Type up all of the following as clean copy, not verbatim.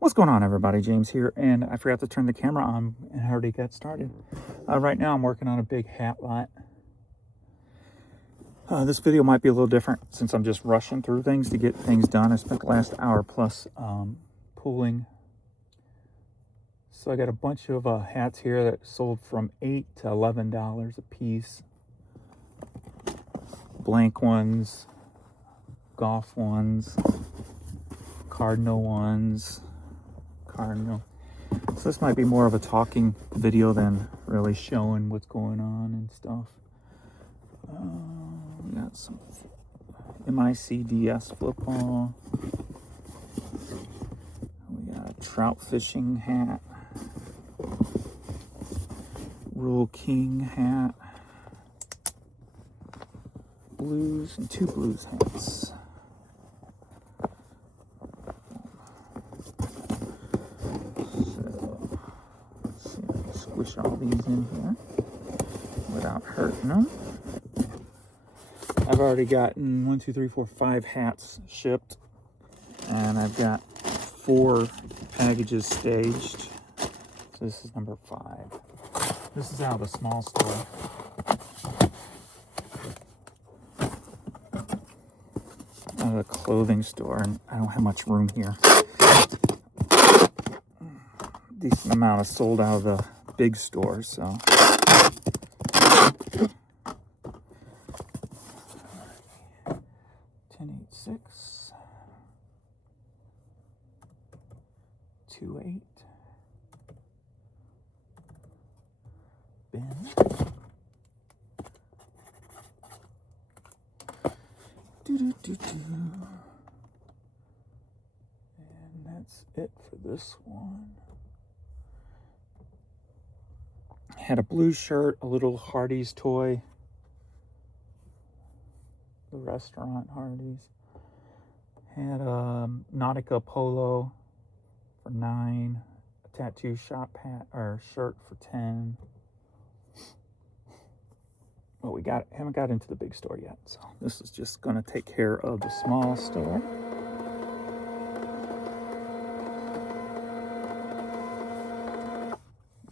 What's going on, everybody? James here, and I forgot to turn the camera on and I already got started. Right now I'm working on a big hat lot. This video might be a little different since I'm just rushing through things to get things done. I spent the last hour plus pooling. So I got a bunch of hats here that sold from $8 to $11 a piece. Blank ones, golf ones, cardinal ones, cardinal. So this might be more of a talking video than really showing what's going on and stuff. We got some MICDS football. We got a trout fishing hat. Rule King hat. Blues and two blues hats. Squish all these in here without hurting them. I've already gotten 1, 2, 3, 4, 5 hats shipped, and I've got 4 packages staged. So this is number 5. This is out of a small store. Out of a clothing store, and I don't have much room here. Decent amount is sold out of the big store, so. 1086, 28, bin, and that's it for this one. Had a blue shirt, a little Hardee's toy, the restaurant Hardee's. Had a Nautica polo for $9, a tattoo shop hat or shirt for $10. Well, haven't got into the big store yet, so this is just gonna take care of the small store.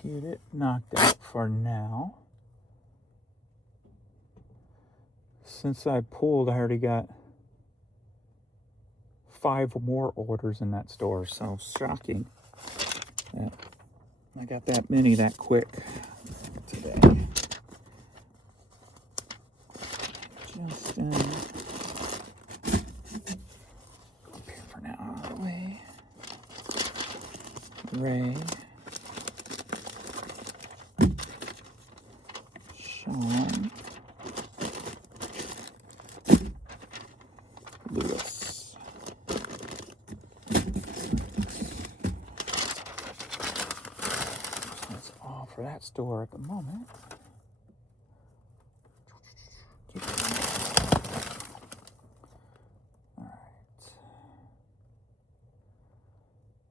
Get it knocked out for now. Since I pulled, I already got 5 more orders in that store, so shocking that I got that many that quick today. Justin, up here for now, out of the way. Ray, Sean, Lewis. That's all for that store at the moment. Alright.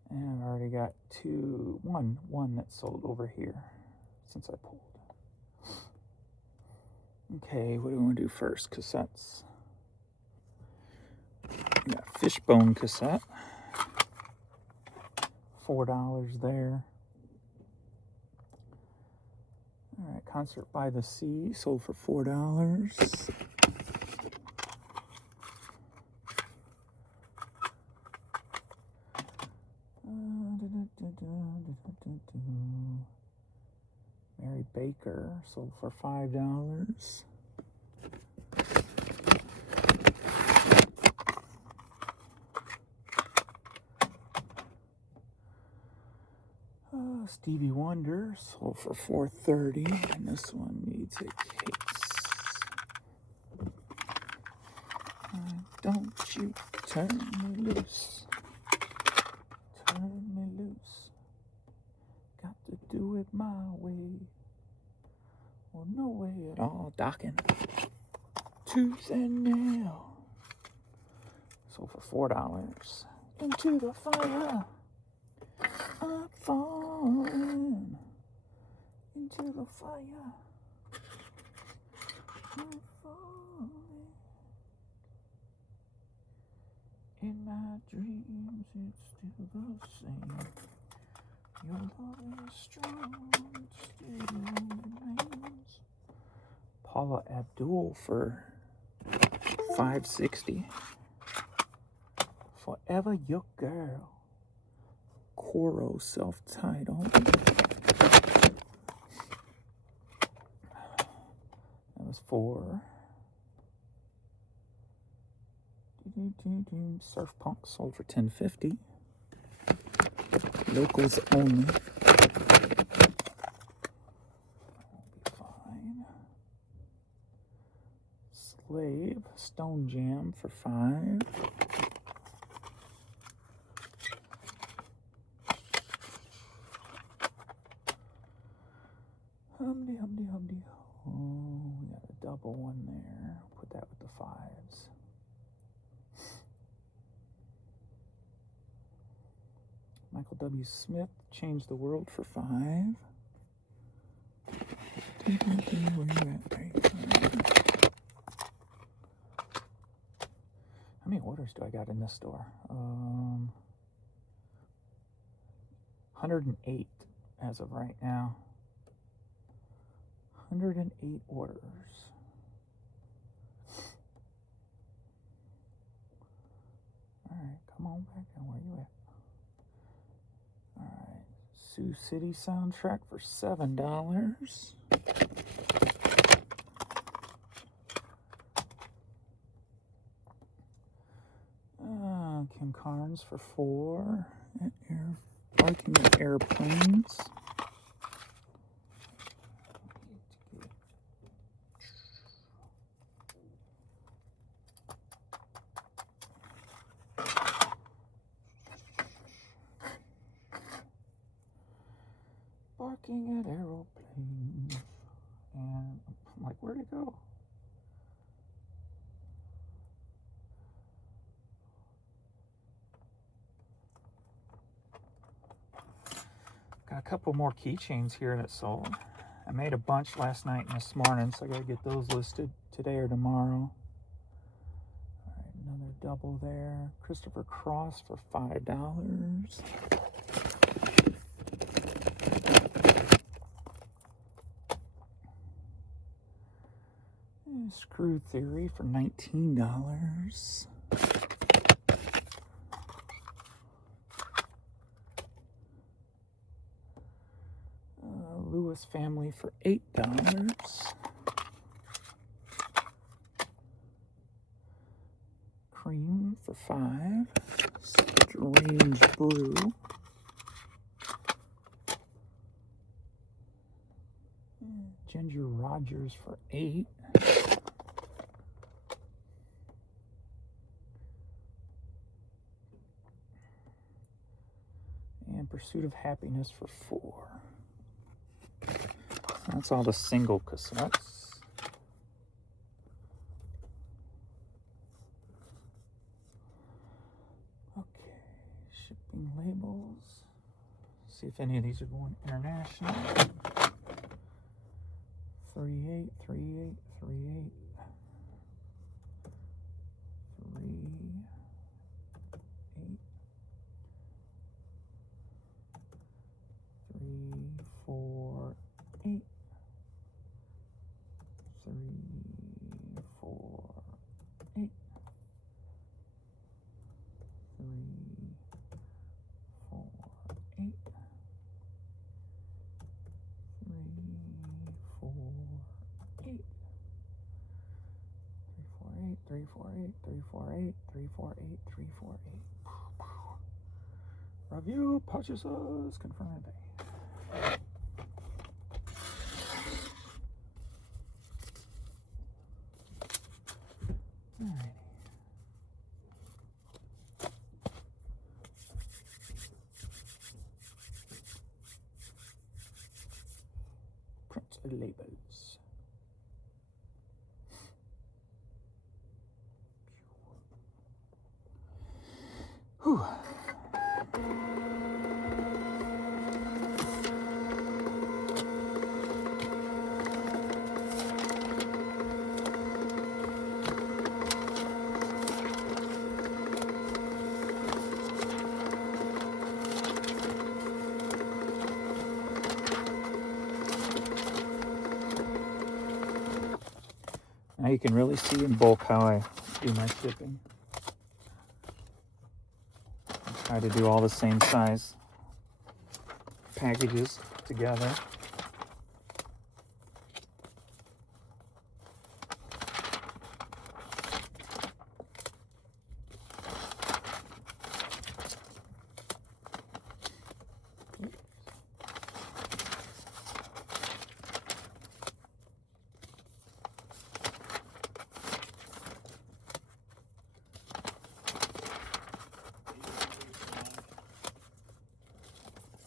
And I've already got one that sold over here since I pulled. Okay, what do we want to do first? Cassettes. We got Fishbone cassette. $4 there. Alright, Concert by the Sea sold for $4. Mary Baker sold for $5. Stevie Wonder sold for $4.30, and this one needs a case. Don't you turn me loose. Turn me loose. Got to do it my way. Well, no way at all. Docking. Tooth and nail. Sold for $4. Into the fire. I'm falling into the fire. I'm falling In my dreams, it's still the same. Your love is strong, still remains. Paula Abdul for $5.60. Forever Your Girl. Coro self-titled. That was $4. Surf Punk sold for $10.50. Locals only. That'll be fine. Slave Stone Jam for $5. Humdy. Oh, we got a double one there. Put that with the 5s. Michael W. Smith, Change the World for $5. Where you at? How many orders do I got in this store? 108 as of right now. 108 orders. All right, come on back in. Where you at? All right, Sioux City soundtrack for $7. Kim Carnes for $4. Barking at Airplanes. Barking at Aeroplanes. And I'm like, where'd it go? Got a couple more keychains here that sold. I made a bunch last night and this morning, so I gotta get those listed today or tomorrow. All right, another double there. Christopher Cross for $5. Screw Theory for $19. Lewis Family for $8. Cream for $5. Strange Brew. Ginger Rogers for $8. And Pursuit of Happiness for $4. That's all the single cassettes. Okay, shipping labels. See if any of these are going international. 38, 38, 38. 4, 8. 3, 4, 8. 3, 4, 8. 3, 4, 8. 3, 4, 8. 3, 4, 8. 3, 4, 8. 3, 4, 8. Review purchases confirmed. Alrighty. Print labels. Whew. Now you can really see in bulk how I do my shipping. I try to do all the same size packages together.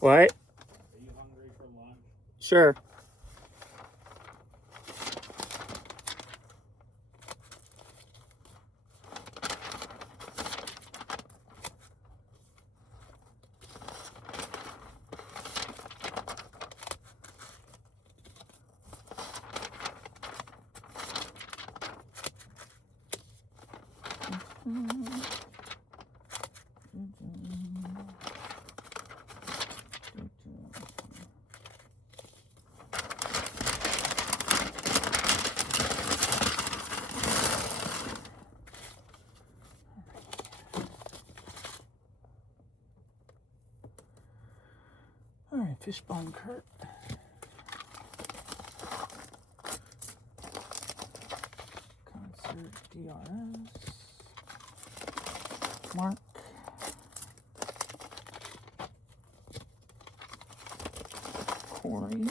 What? Are you hungry for lunch? Sure. All right, Fishbone Kurt. Concert DRS. Mark. Corey.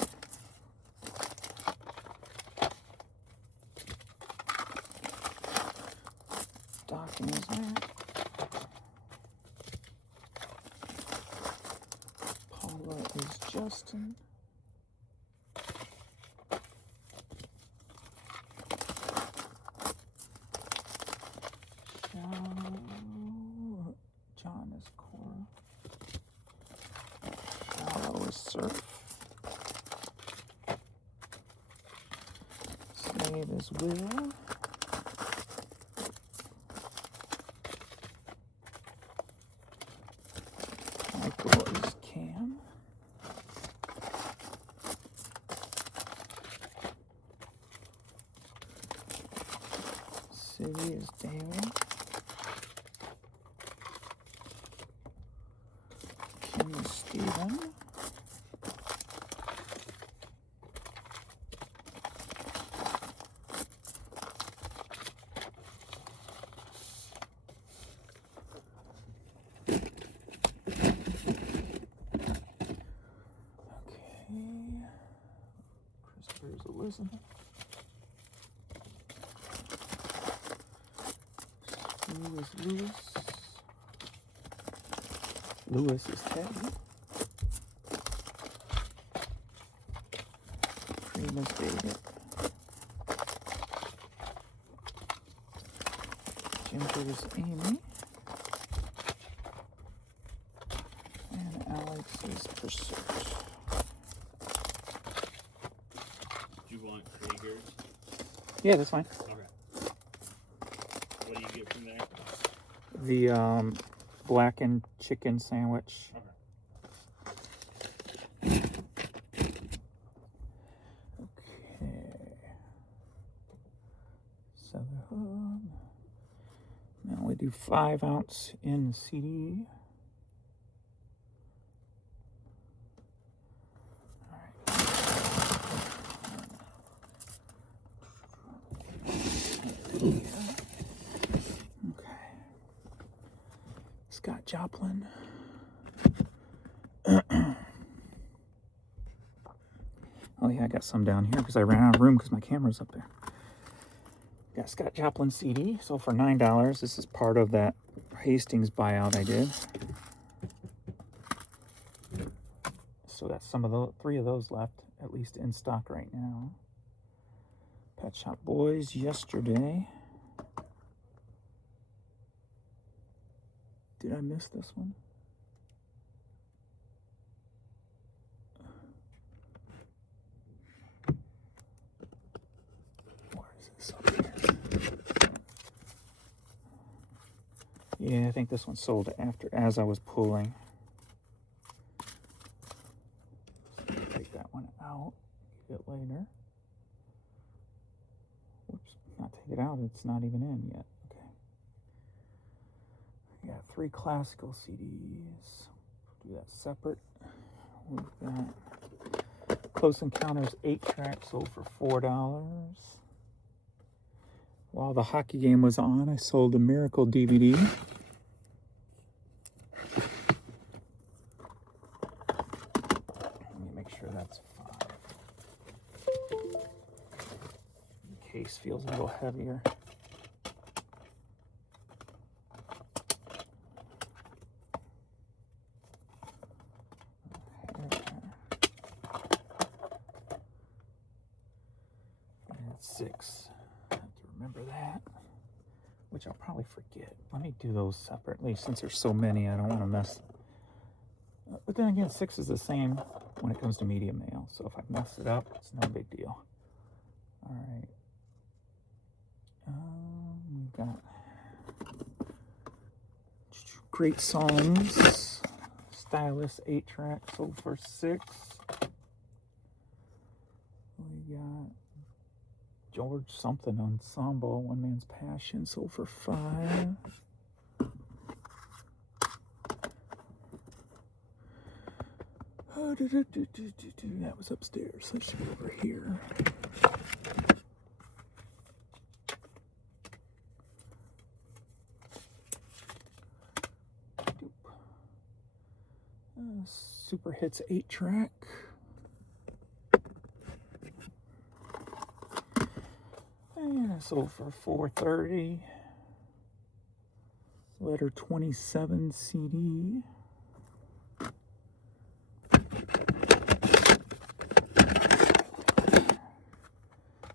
Doc and his man. Paula is Justin. John is Cora. Shallow is Surf. Slave is Will. Michael is Cam. City is David. Kim is Steven. Christopher's Elizabeth. Sue is Lewis. Lewis is Teddy. Cream is David. Ginger is Amy. And Alex is Pursuit. Do you want Krieger's? Yeah, that's fine. Okay. What do you get from there? The blackened chicken sandwich. Okay. Okay. Southerhood. Now we do 5 ounce in CD. Okay. Scott Joplin. Oh yeah, I got some down here because I ran out of room because my camera's up there. Got Scott Joplin CD. So for $9, this is part of that Hastings buyout I did. So that's some of the 3 of those left, at least in stock right now. Pet Shop Boys yesterday. Did I miss this one? Where is this up here? Yeah, I think this one sold after as I was pulling. So take that one out. Get it later. Whoops, not take check it out. It's not even in yet. Okay. We got 3 classical CDs. Do that separate. We've got Close Encounters 8-track sold for $4. While the hockey game was on, I sold a Miracle DVD. Let me make sure that's 5. The case feels a little heavier. That's 6. I have to remember that, which I'll probably forget. Let me do those separately since there's so many. I don't want to mess. But then again, 6 is the same when it comes to media mail. So if I mess it up, it's no big deal. All right. We've got Great Songs. Stylus 8-track sold for $6. We got George Something Ensemble, One Man's Passion, sold for $5. That was upstairs. I should be over here. Super Hits 8-track. And I sold for $4.30. Letter 27 CD.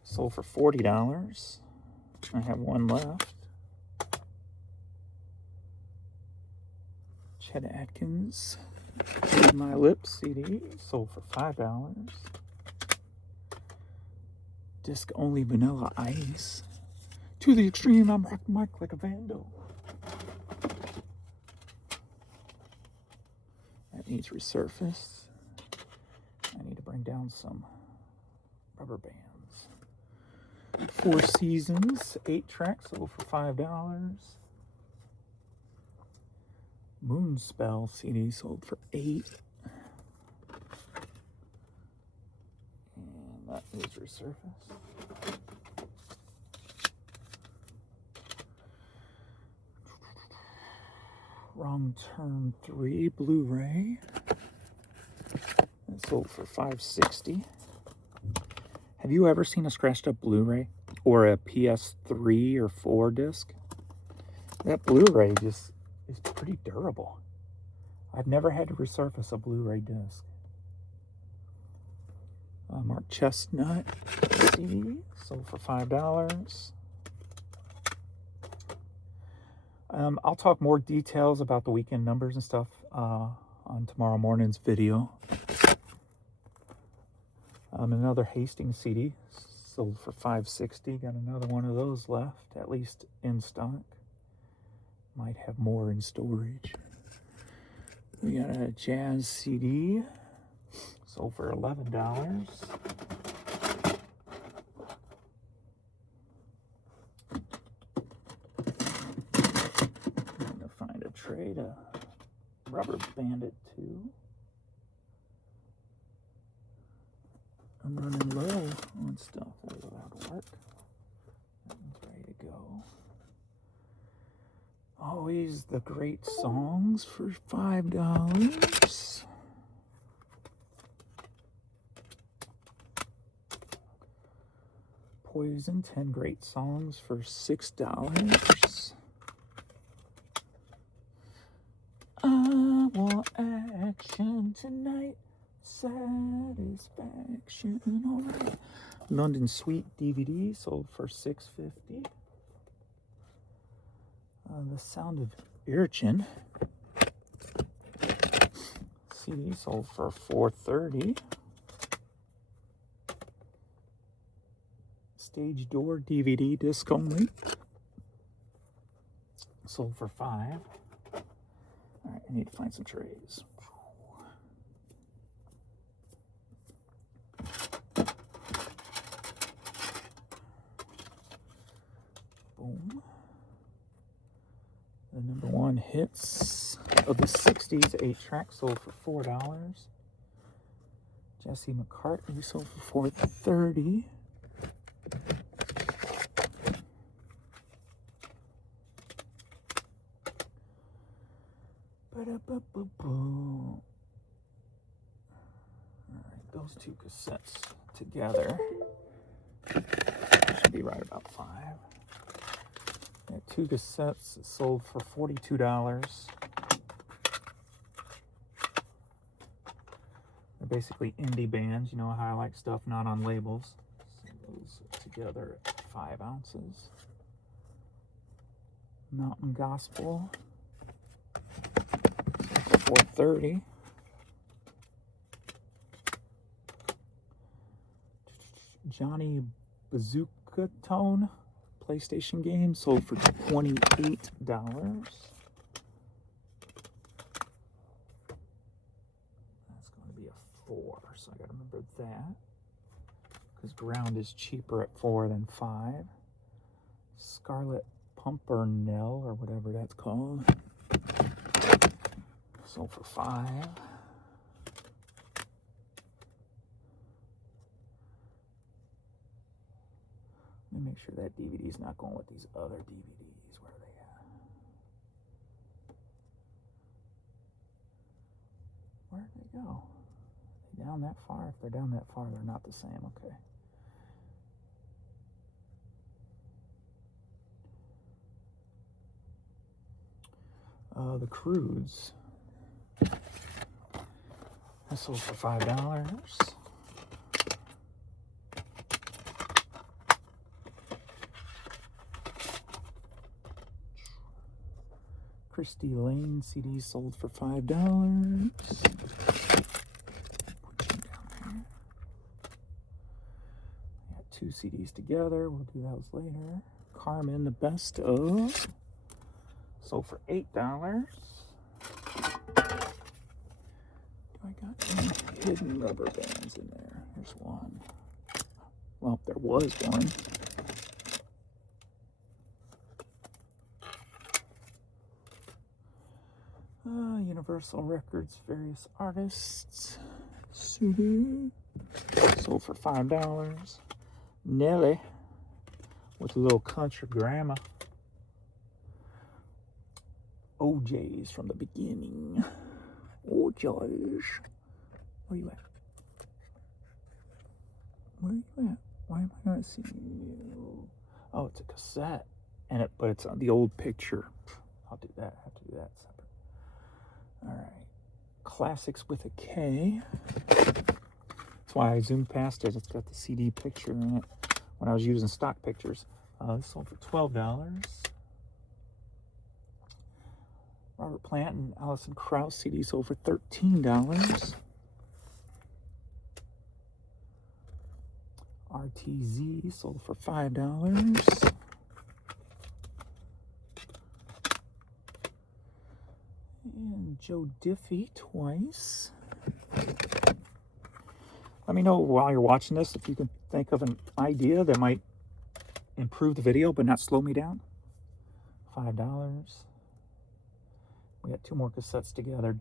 Sold for $40. I have one left. Chet Atkins, Read My Lips CD, sold for $5. Disc Only Vanilla Ice. To the Extreme, I'm Rock Mike like a Vandal. That needs resurfaced. I need to bring down some rubber bands. 4 Seasons, 8-track, sold for $5. Moonspell CD sold for $8. And that is resurfaced. Wrong Turn 3 Blu-ray. That sold for $5.60. Have you ever seen a scratched up Blu-ray or a PS3 or 4 disc? That Blu-ray just is pretty durable. I've never had to resurface a Blu-ray disc. Mark Chestnut CD sold for $5. I'll talk more details about the weekend numbers and stuff on tomorrow morning's video. Another Hastings CD sold for $5.60. Got another one of those left, at least in stock. Might have more in storage. We got a jazz CD sold for $11. I'm gonna find a tray to rubber band it to. I'm running low on stuff. That'll work. That one's ready to go. Always the Great Songs for $5. Poison, 10 Great Songs for $6. I want action tonight. Satisfaction, alright. London Suite DVD sold for $6.50. The Sound of Urchin CD sold for $4.30. Stage Door DVD disc only sold for $5. All right, I need to find some trays. hits of the 60s, 8-track, sold for $4. Jesse McCartney sold for $4.30. All right, those two cassettes together should be right about $5. Yeah, 2 cassettes sold for $42. They're basically indie bands. You know how I like stuff not on labels. So those together at 5 ounces. Mountain Gospel for $4.30. Johnny Bazooka Tone PlayStation game sold for $28. That's going to be a 4, so I got to remember that. Because ground is cheaper at 4 than 5. Scarlet Pimpernel, or whatever that's called, sold for $5. Let me make sure that DVD's not going with these other DVDs. Where are they at? Where did they go? Are they down that far? If they're down that far, they're not the same. Okay. The Croods. I sold for $5. Christy Lane CD sold for $5. I got 2 CDs together. We'll do those later. Carmen, the Best of, sold for $8. Do I got any hidden rubber bands in there? There's one. Well, there was one. Universal Records, various artists. CD sold for $5. Nelly with a little country grandma. OJ's from the beginning. OJ's. Where you at? Where you at? Why am I not seeing you? Oh, it's a cassette, but it's on the old picture. I'll do that. I have to do that separate. All right. Classics with a K. That's why I zoomed past it. It's got the CD picture in it when I was using stock pictures. This sold for $12. Robert Plant and Alison Krauss CD sold for $13. RTZ sold for $5. And Joe Diffie twice. Let me know while you're watching this if you can think of an idea that might improve the video but not slow me down. $5. We got 2 more cassettes together.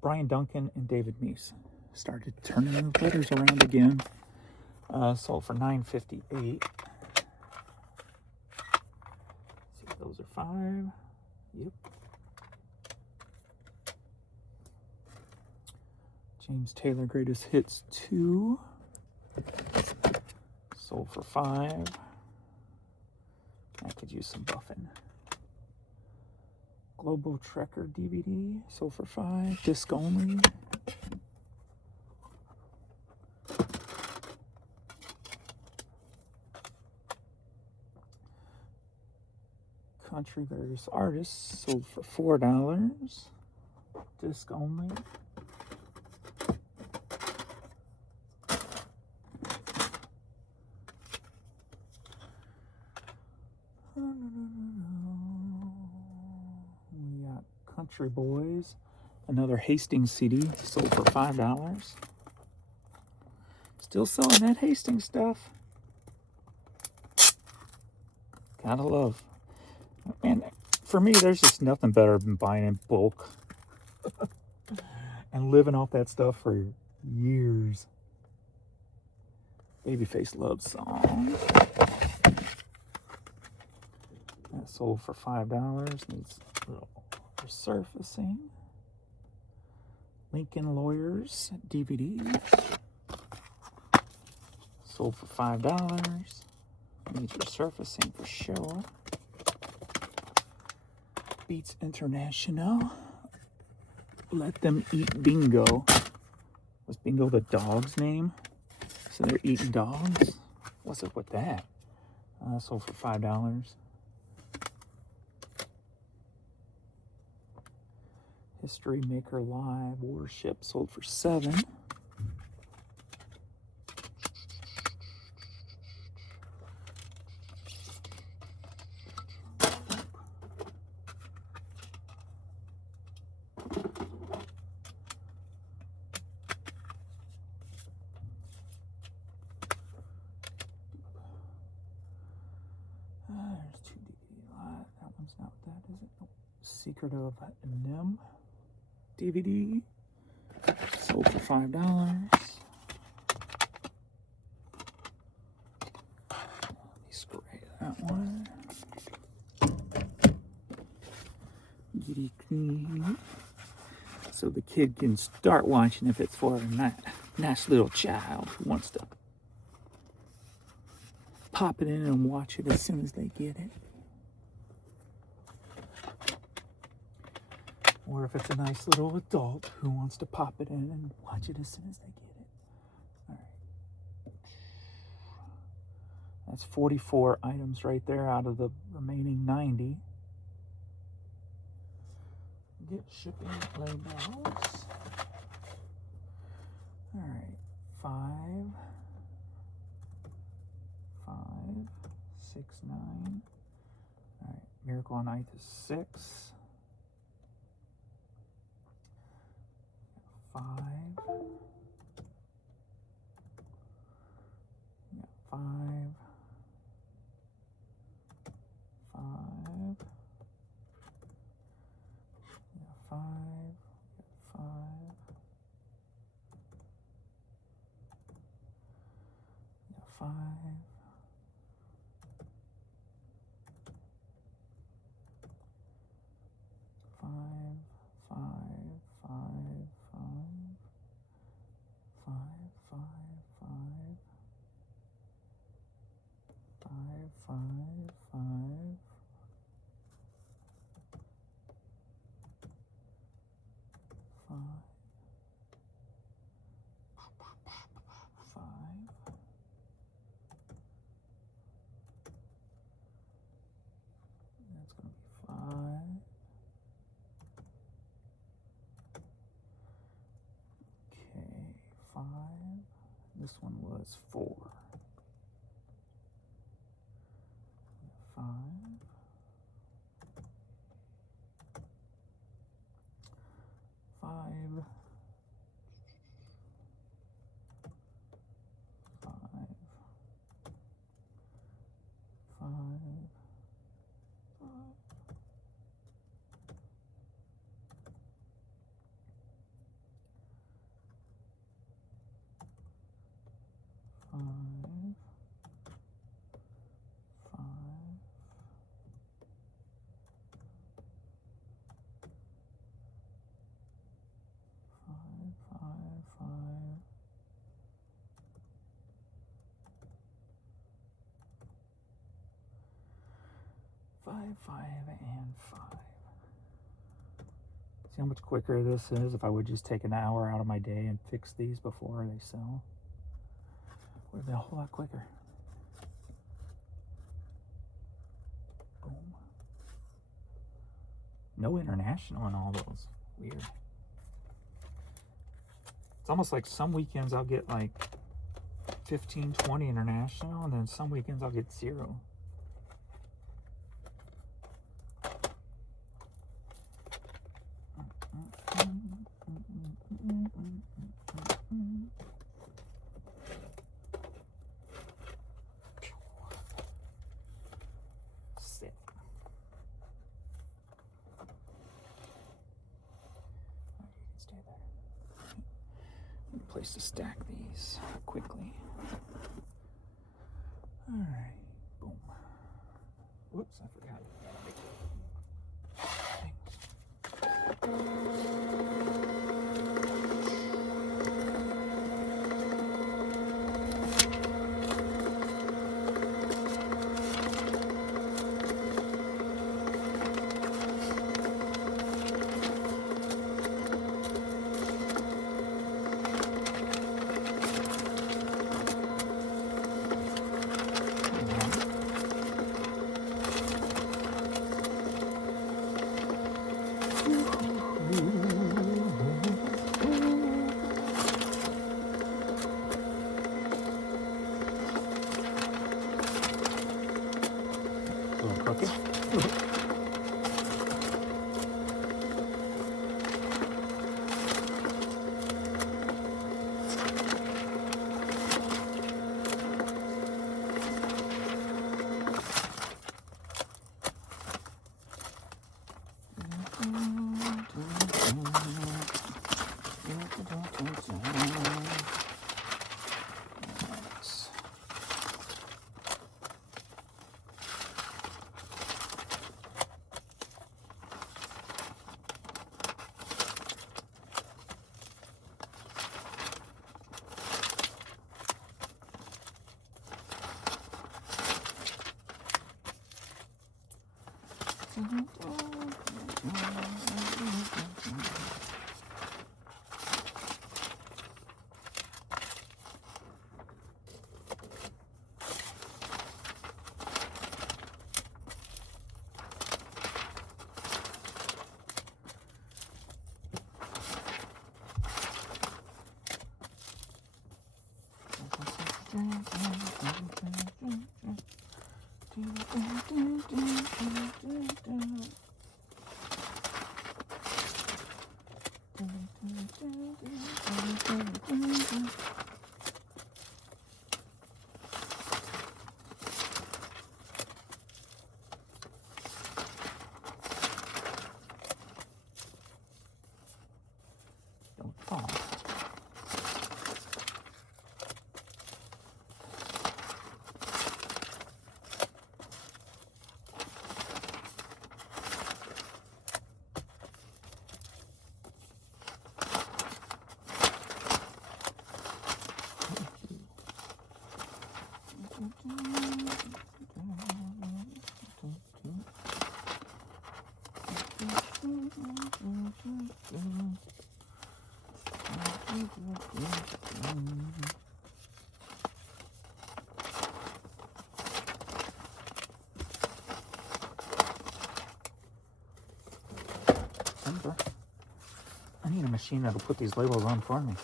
Brian Duncan and David Meese started turning the letters around again. Sold for $9.58. See if those are 5. Yep. James Taylor Greatest Hits 2. Sold for $5. I could use some buffing. Global Trekker DVD. Sold for $5. Disc only. Country Various Artists sold for $4. Disc only. We got Country Boys, another Hastings CD, sold for $5. Still selling that Hastings stuff. Gotta love. And For me, there's just nothing better than buying in bulk and living off that stuff for years. Babyface Love Song. That sold for $5. Needs a little resurfacing. Lincoln Lawyers DVD. Sold for $5. Needs resurfacing for sure. Beats International. Let Them Eat Bingo. Was Bingo the dog's name? So they're eating dogs? What's up with that? Sold for $5. History Maker Live Warship sold for $7. There's 2 DVD Live. That one's not that, is it? Nope. Secret of Nim DVD sold for $5. Let me spray that one. Giddy clean. So the kid can start watching if it's for a nice little child who wants to pop it in and watch it as soon as they get it. Or if it's a nice little adult who wants to pop it in and watch it as soon as they get it. All right. That's 44 items right there out of the remaining 90. Get shipping labels. All right. 5, 6, 9. All right. Miracle on Ice is 6. 5. Yeah, 5. 5. Yeah, 5. 5. Yeah, 5. 5. 5. 5. 5, 5, 5, 5, 5, 5, 5, 5. That's going to be 5. Okay, 5. This one was 4. 5. 5. 5. 5. 5, and 5. See how much quicker this is if I would just take an hour out of my day and fix these before they sell? Would have been a whole lot quicker. Boom. No international in all those. Weird. It's almost like some weekends I'll get like 15, 20 international, and then some weekends I'll get 0. Sick. place to stack these quickly. All right, boom. Whoops, I forgot. A little crooked. Don't fall. I need a machine that'll put these labels on for me.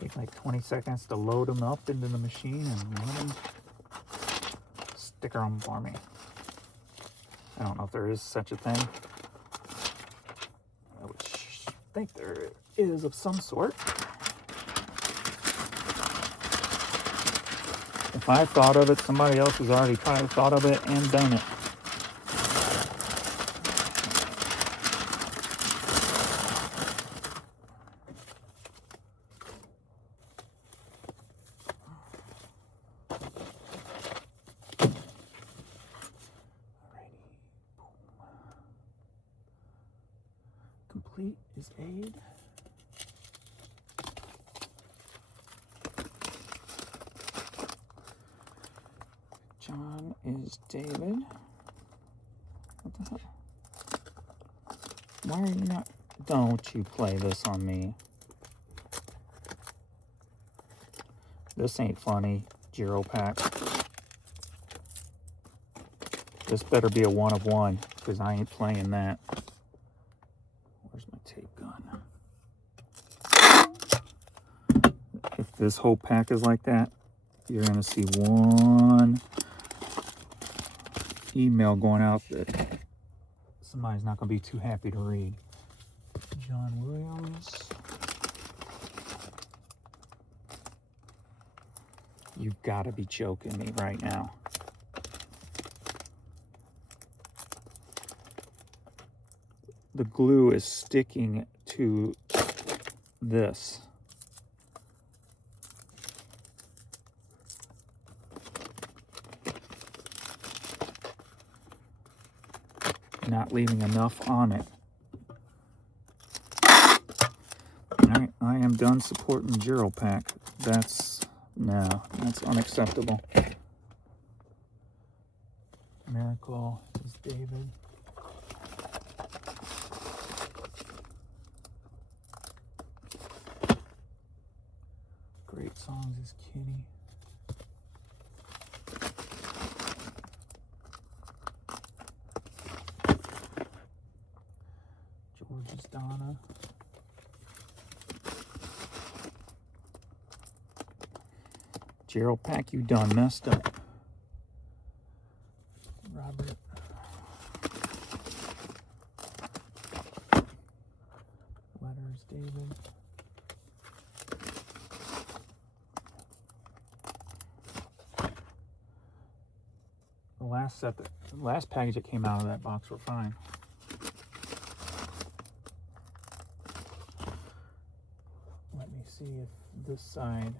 Take like 20 seconds to load them up into the machine and let them sticker them for me. I don't know if there is such a thing. I would think there is of some sort. If I thought of it, somebody else has already probably thought of it and done it. Complete is aid. John is David. What the hell? Why are you not? Don't you play this on me. This ain't funny, Giro Pack. This better be a 1 of 1, because I ain't playing that. Where's my tape gun? this whole pack is like that, you're going to see one email going out that somebody's not going to be too happy to read. John Williams. You gotta be joking me right now. The glue is sticking to this. Not leaving enough on it. Alright, I am done supporting Giro Pack. That's unacceptable. Miracle is David. Great Songs is Kitty. George is Donna. Gerald Pack, you done messed up. Robert. Letters, David. The last package that came out of that box were fine. Let me see if this side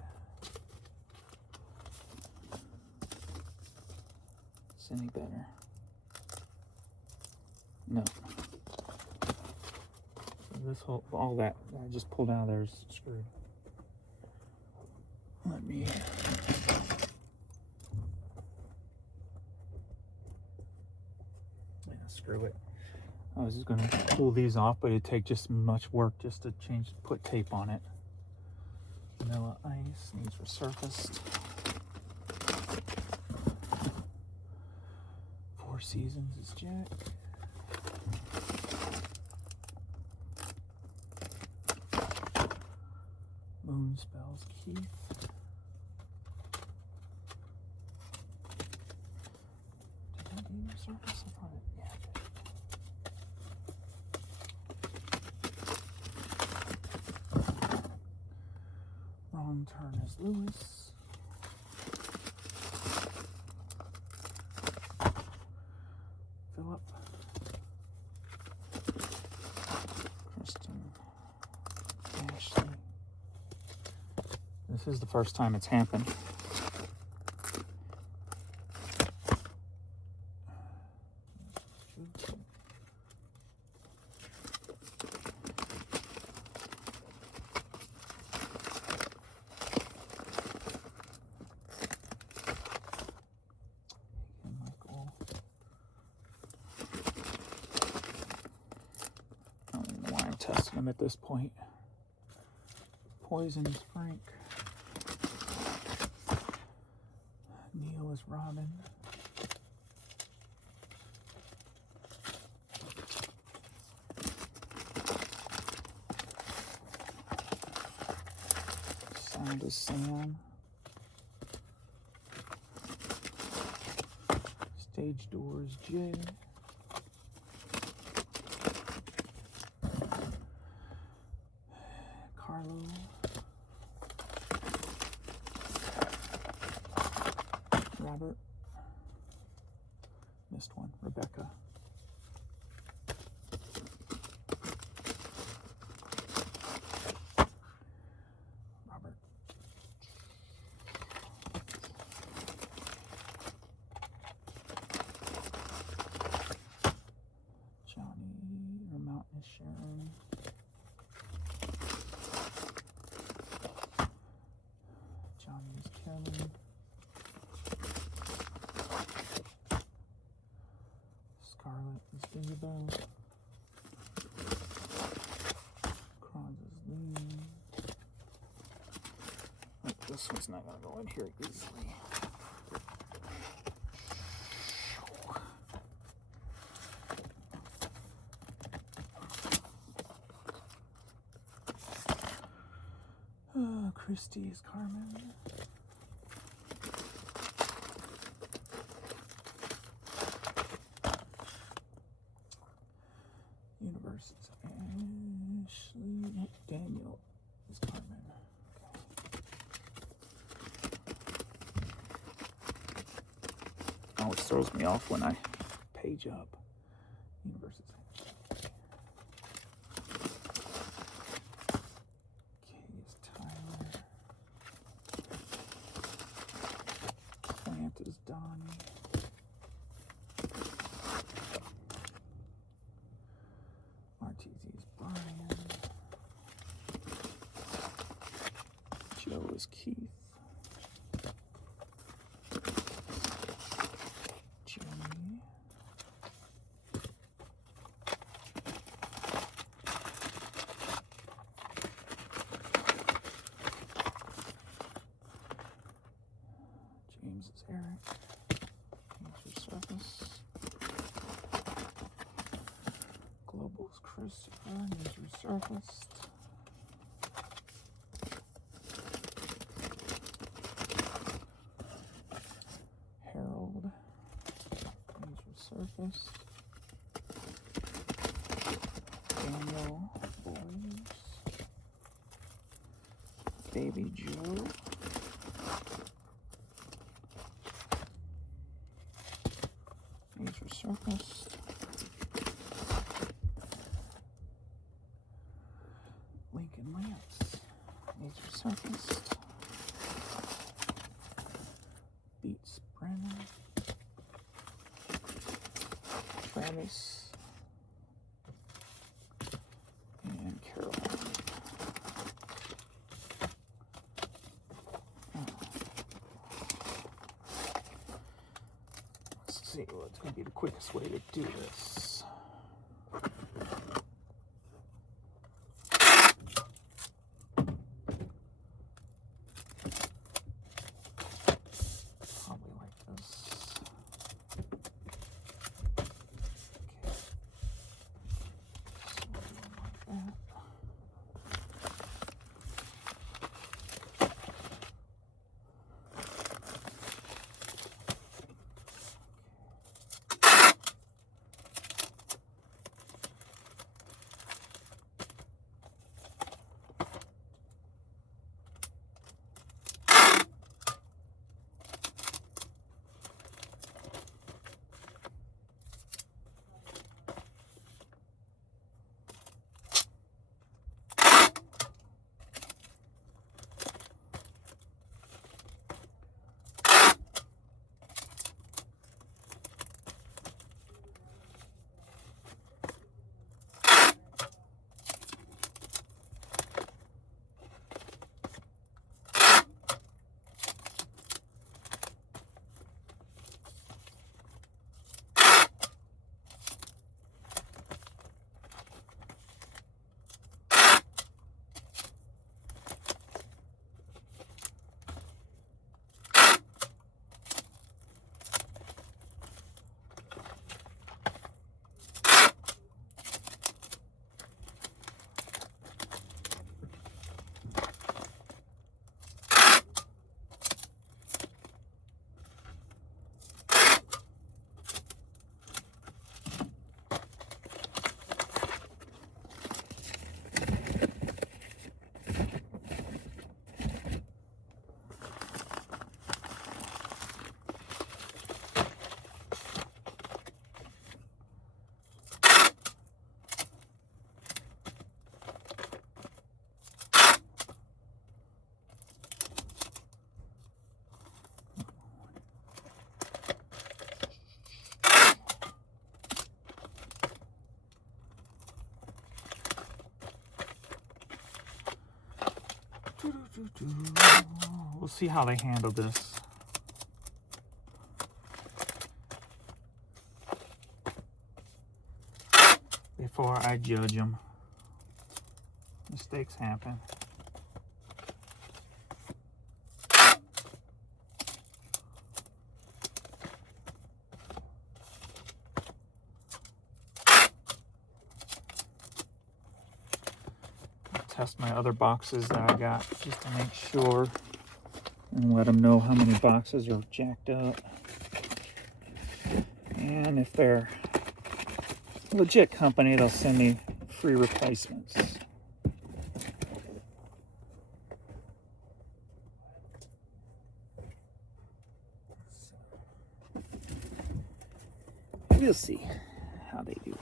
is any better. No. So this whole, all that I just pulled out of there is screwed. Let me. Screw it. I was just gonna pull these off, but it'd take just much work just to put tape on it. Vanilla Ice needs resurfaced. Four Seasons is Jack. Moon Spells Keith. Did that need resurface? I thought it, yeah. Wrong Turn is Lewis. Philip. Kristen. Ashley. This is the first time it's happened. Testing him at this point. Poison is Frank. Neil is Robin. Sound is Sam. Stage Doors Jay. Carlo. Robert. Missed one. Rebecca. Robert. Johnny. Or Mountain is Sharon. Johnny is Kevin. Scarlet is Isabel. Kronz is Lee. Oh, this one's not going to go in here easily. Christie's Carmen. Universe is Ashley. Daniel is Carmen. Okay. Always throws me off when I page up. Universe is Ashley. Okay, is Tyler. Plant is Donnie. Martese is Brian. Joe is Keith. Jamie. James is Eric. Nature Surface. Global's Christopher. Nature Surfaced. Harold. Nature Surfaced. Daniel Boys. Baby Joe. Nature Surfaced. Lincoln Lance. Nature Surfaced. Beats Brennan. Travis. And Caroline. Let's see what's going to be the quickest way to do this. Probably like this. Okay. So like that. We'll see how they handle this. Before I judge them. Mistakes happen. test my other boxes that I got just to make sure and let them know how many boxes are jacked up. And if they're a legit company, they'll send me free replacements. We'll see how they do.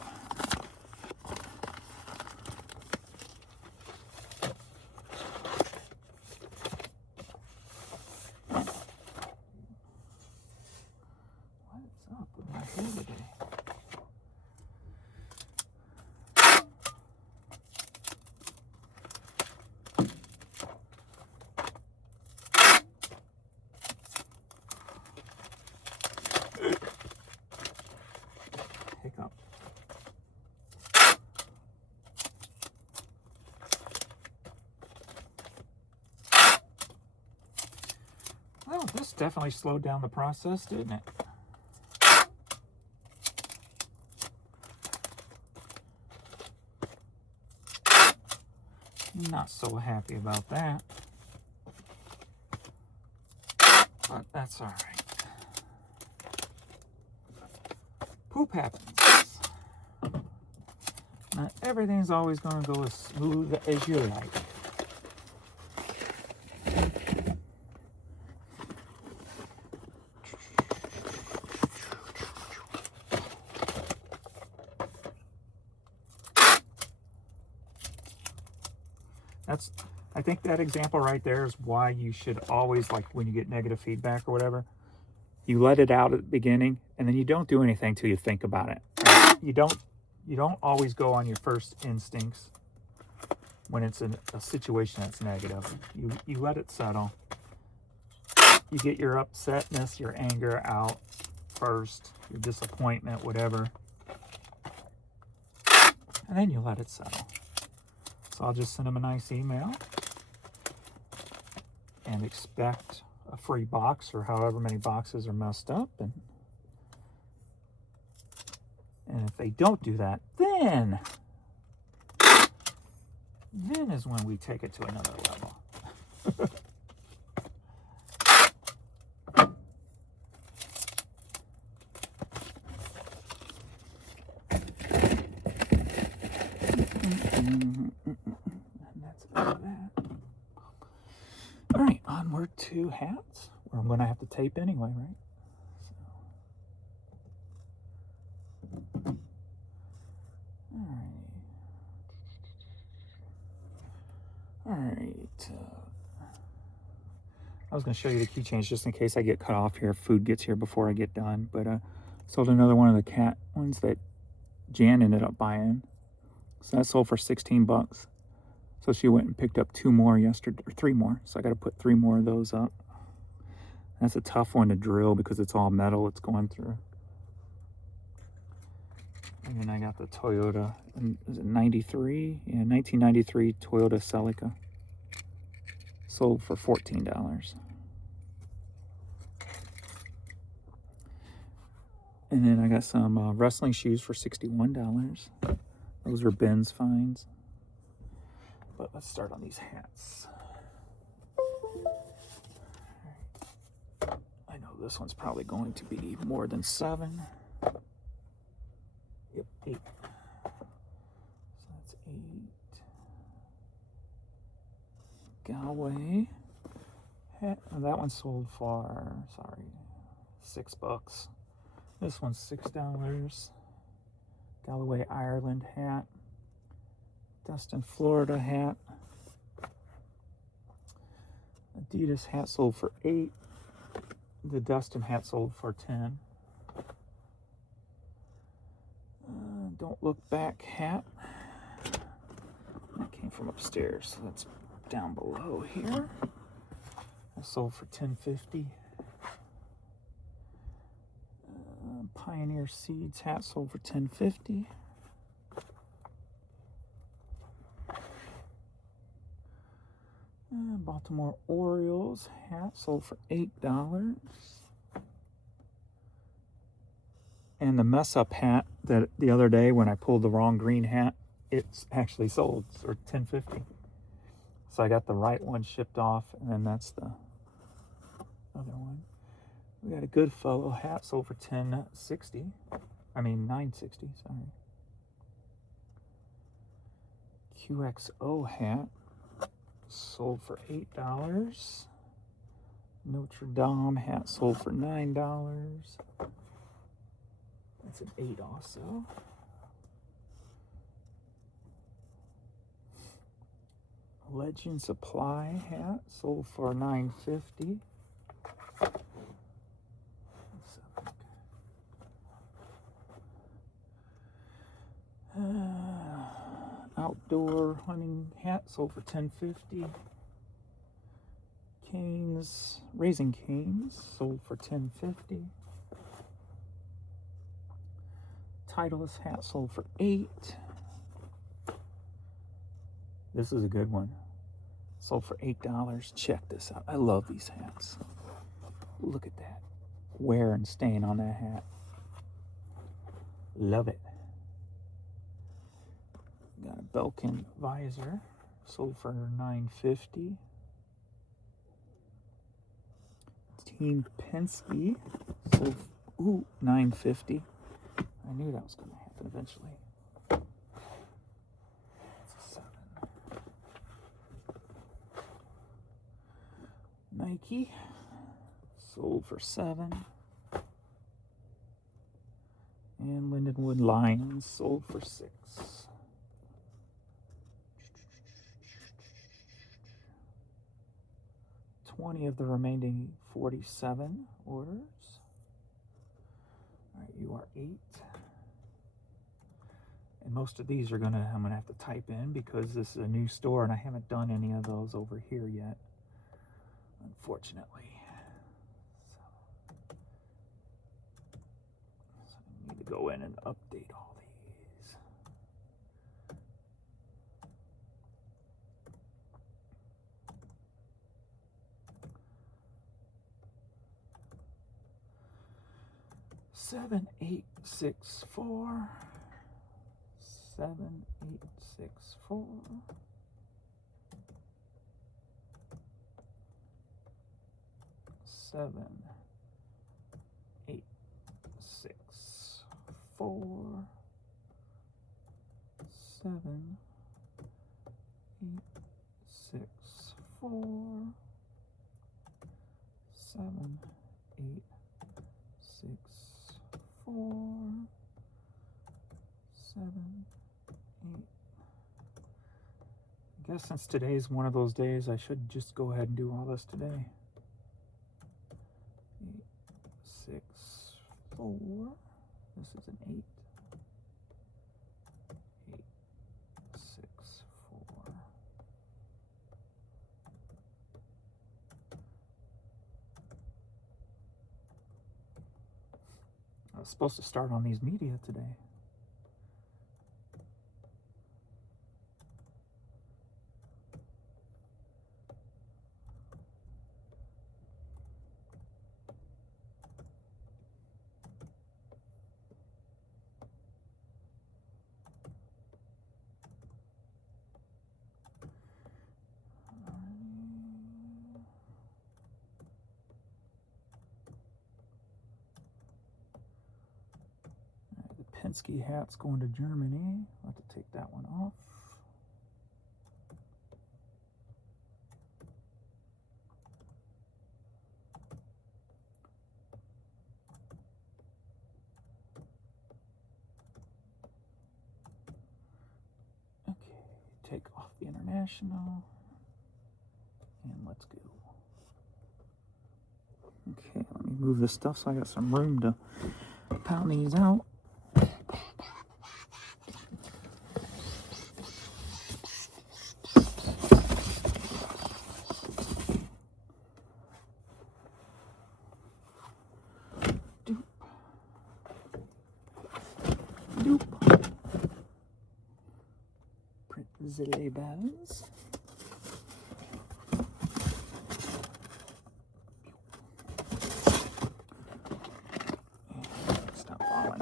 What's up with my hair today? Hiccup. Well, this definitely slowed down the process, didn't it? Not so happy about that. But that's all right. Poop happens. Not everything's always going to go as smooth as you like. I think that example right there is why you should always, like when you get negative feedback or whatever, you let it out at the beginning and then you don't do anything till you think about it. Right? You don't always go on your first instincts when it's in a situation that's negative. You let it settle. You get your upsetness, your anger out first, your disappointment, whatever. And then you let it settle. So I'll just send them a nice email and expect a free box or however many boxes are messed up. And if they don't do that, then is when we take it to another level. And that's about that. All right, onward to hats, where I'm going to have to tape anyway, right? So. All right. I was going to show you the key change just in case I get cut off here. Food gets here before I get done. But sold another one of the cat ones that Jan ended up buying. So that sold for 16 bucks. So she went and picked up 2 more yesterday, or 3 more. So I got to put 3 more of those up. That's a tough one to drill because it's all metal it's going through. And then I got the Toyota, is it 93? Yeah, 1993 Toyota Celica. Sold for $14. And then I got some wrestling shoes for $61. Those are Ben's finds. But let's start on these hats. I know this one's probably going to be more than 7. Yep, 8. So that's 8. Galway hat. And that one sold for, $6. This one's $6. Galloway, Ireland hat. Destin, Florida hat. Adidas hat sold for 8. The Destin hat sold for 10. Don't Look Back hat. That came from upstairs, so that's down below here. That sold for $10.50. Pioneer Seeds hat sold for $10.50. Baltimore Orioles hat sold for $8. And the mess up hat that the other day when I pulled the wrong green hat, it's actually sold for $10.50. So I got the right one shipped off, and then that's the other one. We got a Goodfellow hat sold for $9.60. Sorry. QXO hat sold for $8. Notre Dame hat sold for $9. That's an 8 also. Legend Supply hat sold for $9.50. Outdoor hunting hat sold for $10.50. Canes, Raising Canes sold for $10.50. Titleist hat sold for $8. This is a good one. Sold for $8. Check this out. I love these hats. Look at that. Wear and stain on that hat. Love it. Got a Belkin visor. Sold for $9.50. Team Penske sold for $9.50. I knew that was going to happen eventually. That's a 7. Nike sold for $7. And Lindenwood Lions sold for $6. 20 of the remaining 47 orders. All right, you are 8. And most of these I'm gonna have to type in because this is a new store and I haven't done any of those over here yet, unfortunately. So I need to go in and update all these. Seven, 8, 6, 4. 7, 8, 6, 4. 7, 8, 6, 4. 7, 8, 6, 4. 7, 8, 6, 4. 7, 8. I guess since today's one of those days, I should just go ahead and do all this today. 8, 6, 4. This is an 8. 8, 6, 4. I was supposed to start on these media today. Penske hat's going to Germany. I'll have to take that one off. Okay, take off the international. And let's go. Okay, let me move this stuff so I got some room to pound these out. Print the labels. Stop falling.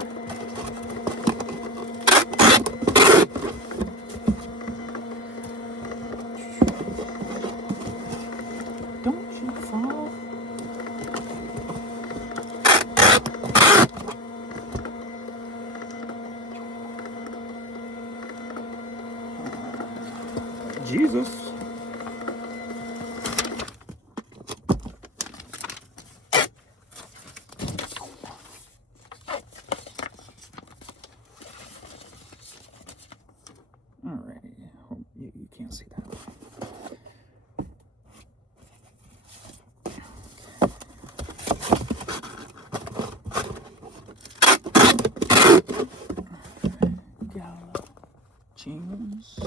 Jesus. Alrighty. Oh, you can't see that. James.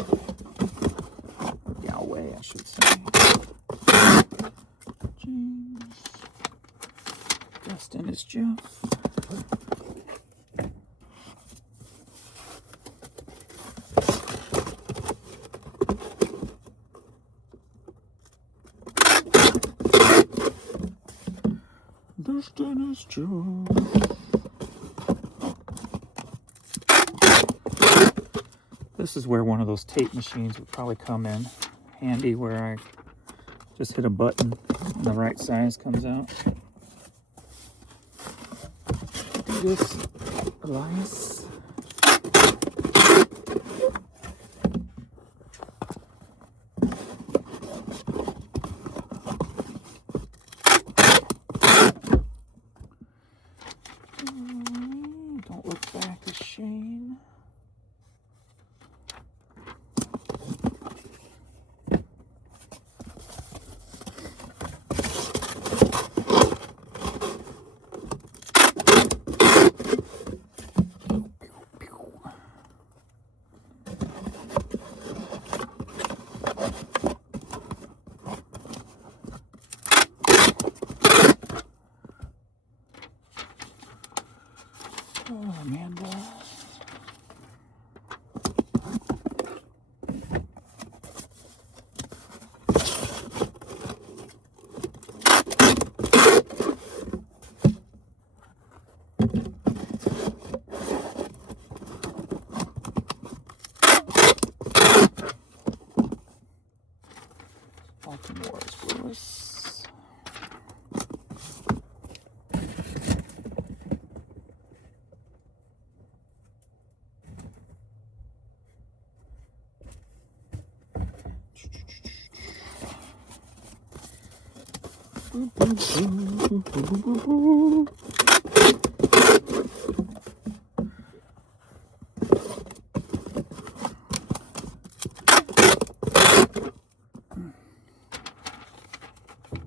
Galway, I should say. James. Dustin is Jeff. Dustin is Jeff. This is where one of those tape machines would probably come in handy, where I just hit a button and the right size comes out. Do this, Elias. Don't look back to Shane. Oh, Amanda. Baltimore is Willis.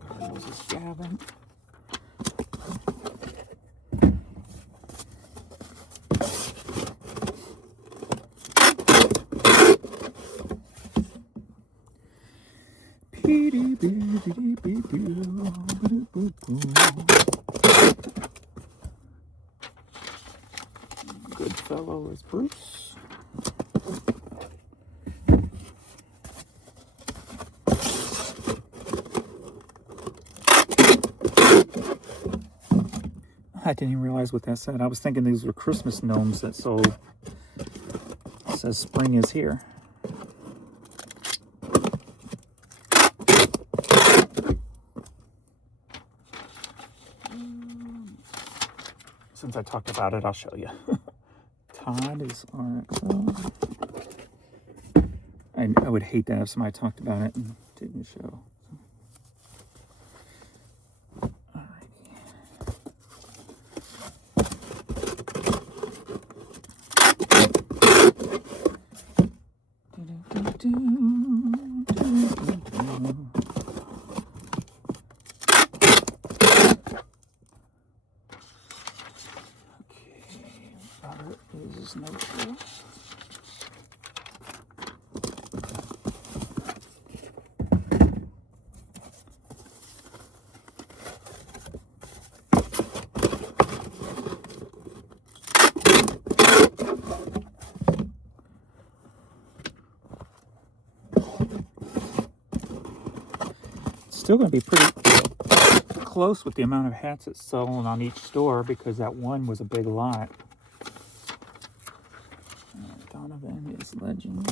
Carlos is Gavin. Goodfellow is Bruce. I didn't even realize what that said. I was thinking these were Christmas gnomes that sold. It says spring is here. Since I talked about it, I'll show you. Todd is RXO. I would hate that if somebody talked about it and didn't show. Robert is no show. Still going to be pretty close with the amount of hats that's selling on each store, because that one was a big lot. Donovan is legend.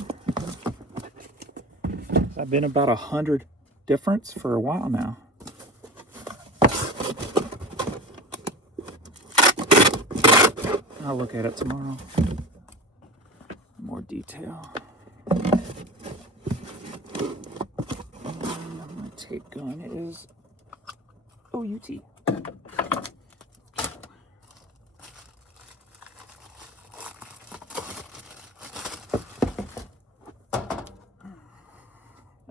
I've been about 100 difference for a while now. I'll look at it tomorrow. More detail. tape gun is OUT.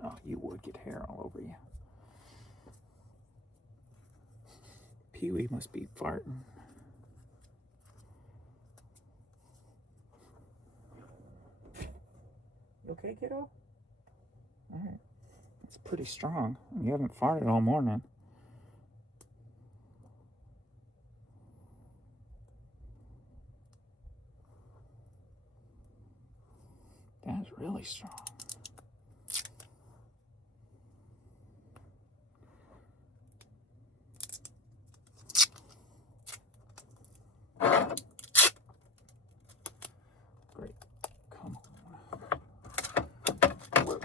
Oh, you would get hair all over you. Pee-wee must be farting. You okay, kiddo? Alright. It's pretty strong. You haven't farted all morning. That's really strong. Great. Come on. Work.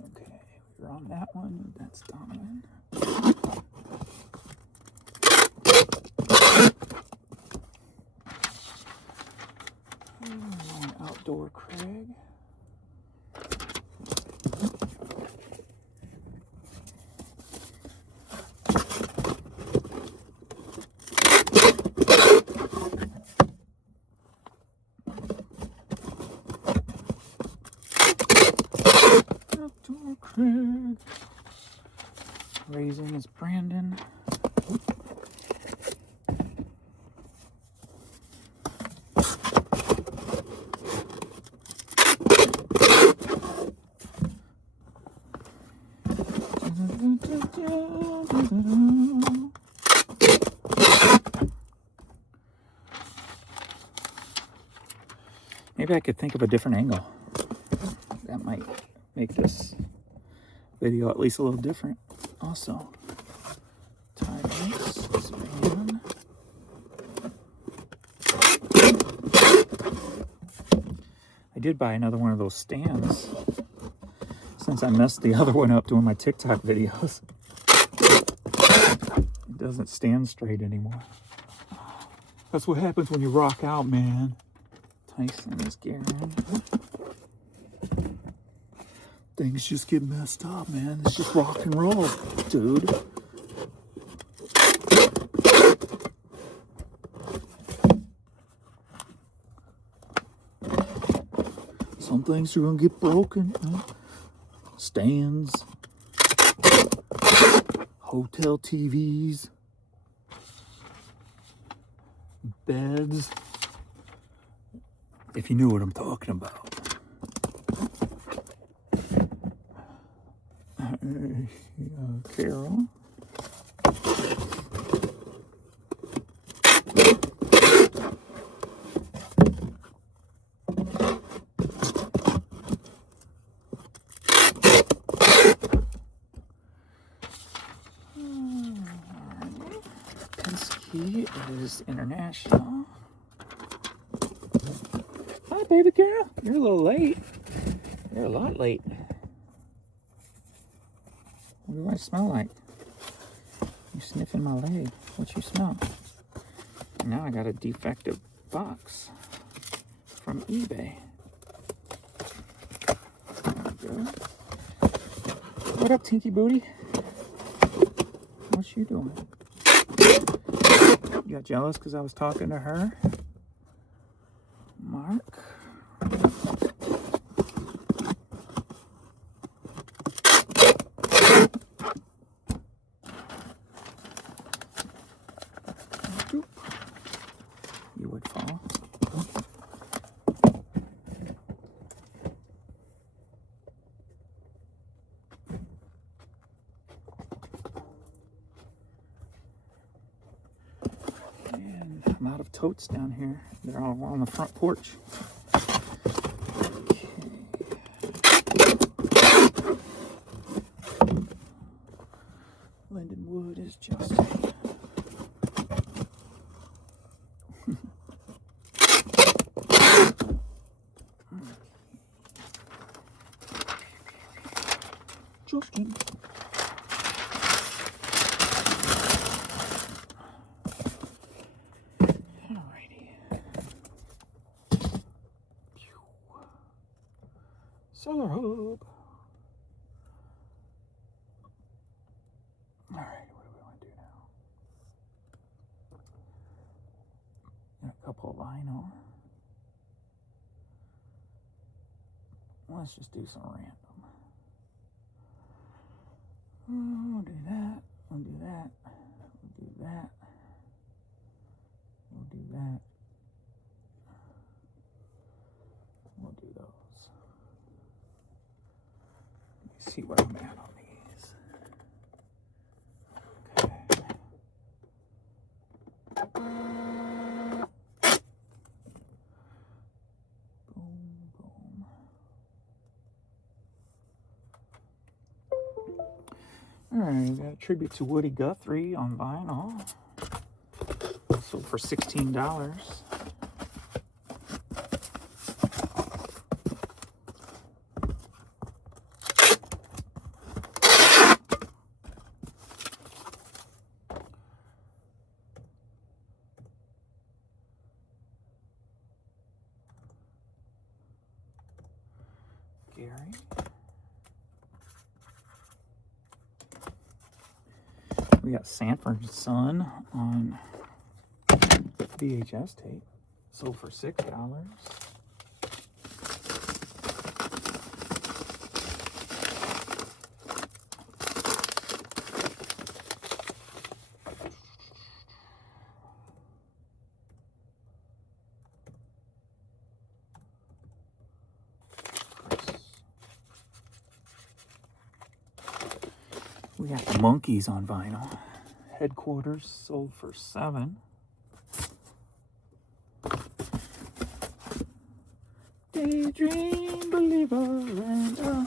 Okay, we're on that one. That's Donovan. Outdoor Craig. Outdoor Craig. Raising is Brandon. Maybe I could think of a different angle. That might make this video at least a little different. Also, tires is ran. I did buy another one of those stands since I messed the other one up doing my TikTok videos. It doesn't stand straight anymore. That's what happens when you rock out, man. Tyson is Garen. Things just get messed up, man. It's just rock and roll, dude. Some things are gonna get broken. Huh? Stands, hotel TVs, beds. If you knew what I'm talking about. Carol. Penske is international. Hi, baby girl. You're a little late. You're a lot late. What do I smell like? You sniffing my leg. What you smell? Now I got a defective box from eBay. There we go. What up, Tinky Booty? What's you doing? You got jealous because I was talking to her? Mark. You would fall. And I'm out of totes down here. They're all on the front porch. Okay. Linden Wood is Justin. Justin. Alrighty. Solar Hub. All right, what do we want to do now? Got a couple of vinyl. Let's just do some random. We'll do that. We'll do that. We'll do that. We'll do that. We'll do those. Let me see where I'm at on these. Okay. Boom, boom. All right, we got a tribute to Woody Guthrie on vinyl. Sold for $16. Gary. We got Sanford Son on VHS tape. Sold for $6. We got the Monkees on vinyl. Headquarters sold for $7. Daydream believer and a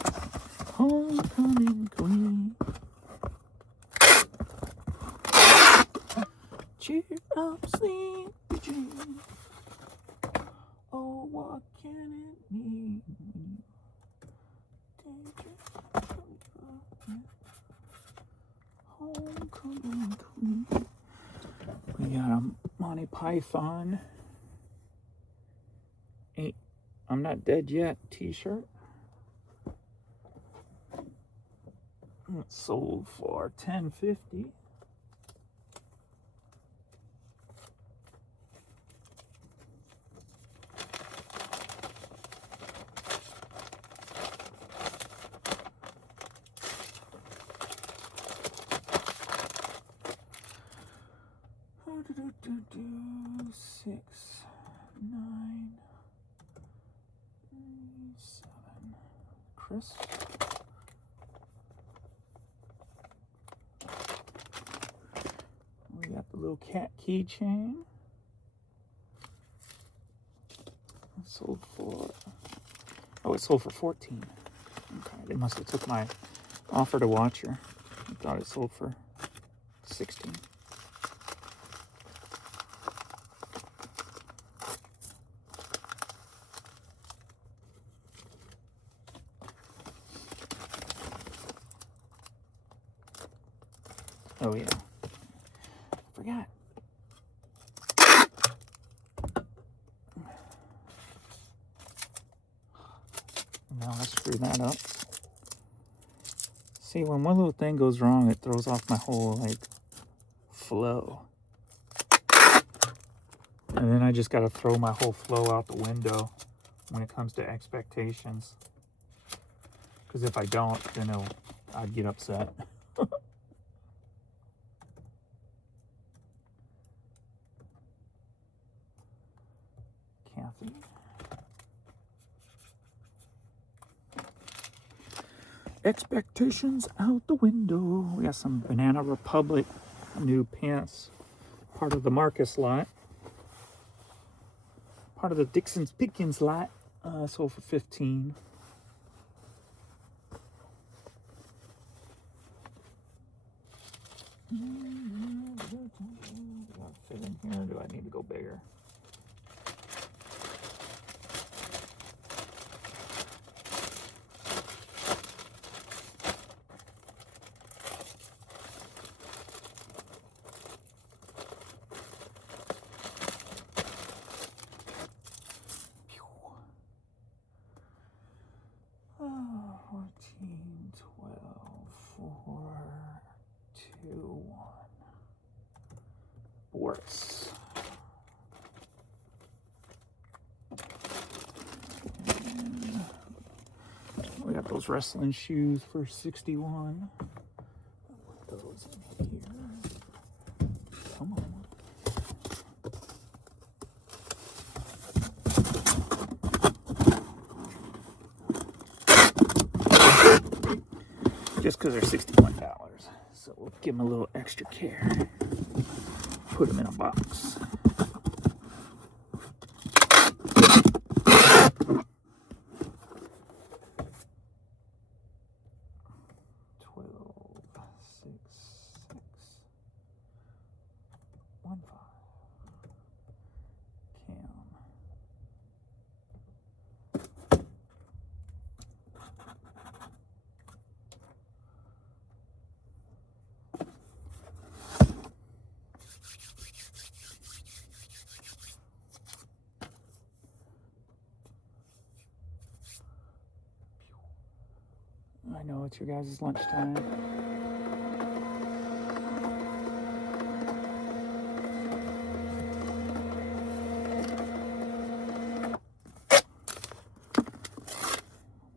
homecoming queen. Cheer up, sleepy Jane. Oh, what can it mean? Homecoming queen. We got a Monty Python. I'm Not Dead Yet t-shirt. It sold for $10.50. Six, 9, 7. Crisp. We got the little cat keychain. It sold for, oh, it sold for 14. Okay, they must have took my offer to watcher. I thought it sold for 16. Oh yeah, I forgot. Now I screw that up. See, when one little thing goes wrong, it throws off my whole, like, flow. And then I just gotta throw my whole flow out the window when it comes to expectations. Because if I don't, then I'd get upset. Kathy. Expectations out the window. We got some Banana Republic new pants. Part of the Marcus lot. Part of the Dixon's Pickens lot. Sold for $15. Do I fit in here or do I need to go bigger? sports. We got those wrestling shoes for 61. Put those in here. Come on. Just because they're $61. So we'll give them a little extra care. Put them in a box. I know it's your guys' lunchtime.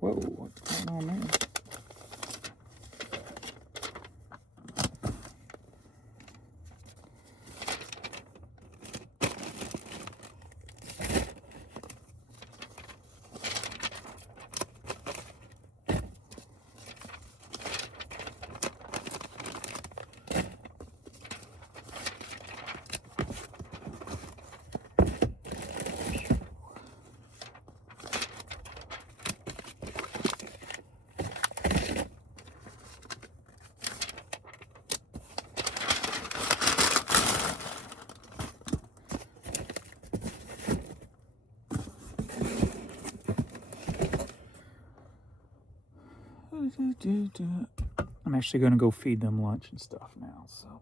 Whoa, what's going on there? I'm actually going to go feed them lunch and stuff now, so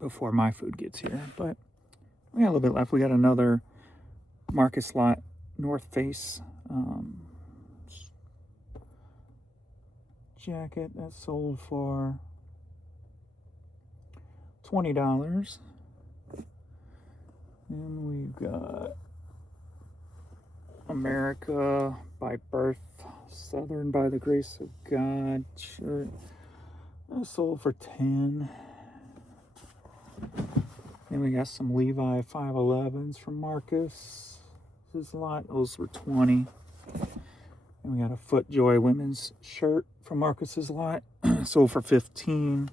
before my food gets here. But we got a little bit left. We got another Marcus Lot North Face jacket that sold for $20. And we've got America by Birth, Southern by the Grace of God shirt. That sold for $10. Then we got some Levi 511s from Marcus. This is a lot. Those were $20. And we got a FootJoy women's shirt from Marcus's lot. Sold for $15.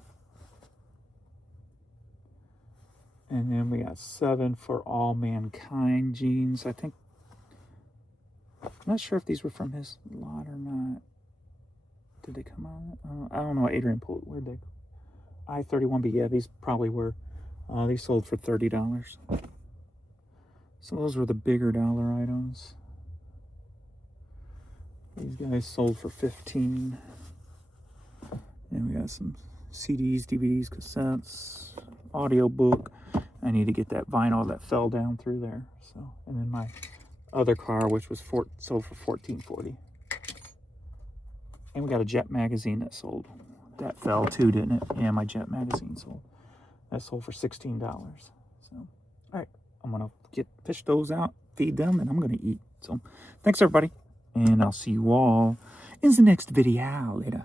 And then we got 7 for All Mankind jeans. I think, I'm not sure if these were from his lot or not. Did they come out? I don't know. Adrian pulled. Where'd they? I-31B. Yeah, these probably were. These sold for $30. So those were the bigger dollar items. These guys sold for $15. And we got some CDs, DVDs, cassettes, audiobook. I need to get that vinyl that fell down through there. So, and then my other car, which was sold for $14.40. And we got a Jet magazine that sold. That fell too, didn't it? Yeah, my Jet magazine sold. That sold for $16. So, all right, I'm gonna fish those out, feed them, and I'm gonna eat. So, thanks everybody, and I'll see you all in the next video later.